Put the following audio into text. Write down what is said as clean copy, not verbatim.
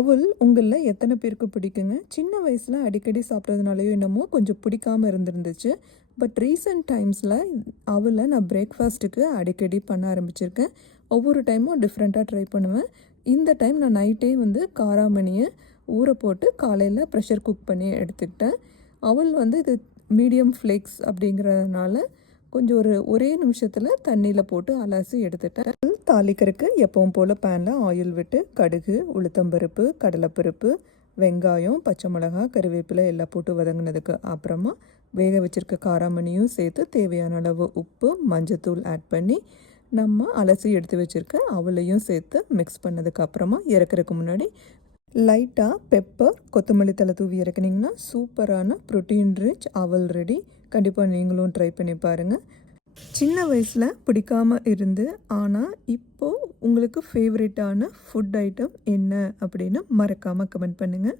அவல் உங்களில் எத்தனை பேருக்கு பிடிக்குங்க? சின்ன வயசில் அடிக்கடி சாப்பிட்றதுனாலயோ என்னமோ கொஞ்சம் பிடிக்காம இருந்துருந்துச்சு. பட் ரீசெண்ட் டைம்ஸில் அவலை நான் பிரேக்ஃபாஸ்ட்டுக்கு அடிக்கடி பண்ண ஆரம்பிச்சிருக்கேன். ஒவ்வொரு டைமும் டிஃப்ரெண்ட்டாக ட்ரை பண்ணுவேன். இந்த டைம் நான் நைட்டே காராமணியை ஊற போட்டு காலையில் ப்ரெஷர் குக் பண்ணி எடுத்துக்கிட்டேன். அவல் இது மீடியம் ஃப்ளேக்ஸ் அப்படிங்கிறதுனால கொஞ்சம் ஒரே நிமிஷத்தில் தண்ணியில் போட்டு அலசி எடுத்துட்டேன். தாளிக்கிறதுக்கு எப்பவும் போல் பேனில் ஆயில் விட்டு கடுகு, உளுத்தம்பருப்பு, கடலைப்பருப்பு, வெங்காயம், பச்சை மிளகாய், கருவேப்பிலை எல்லாம் போட்டு வதங்கினதுக்கு அப்புறமா வேக வச்சுருக்க காராமணியும் சேர்த்து தேவையான அளவு உப்பு, மஞ்சத்தூள் ஆட் பண்ணி நம்ம அலசி எடுத்து வச்சுருக்க அவளையும் சேர்த்து மிக்ஸ் பண்ணதுக்கு அப்புறமா இறக்குறதுக்கு முன்னாடி லைட்டாக பெப்பர், கொத்தமல்லி தழை தூவி இறக்குனிங்கன்னா சூப்பரான ப்ரோட்டீன் ரிச் அவல் ரெடி. கண்டிப்பாக நீங்களும் ட்ரை பண்ணி பாருங்கள். சின்ன வயசில் பிடிக்காமல் இருந்து ஆனால் இப்போது உங்களுக்கு ஃபேவரட்டான ஃபுட் ஐட்டம் என்ன அப்படின்னு மறக்காமல் கமெண்ட் பண்ணுங்கள்.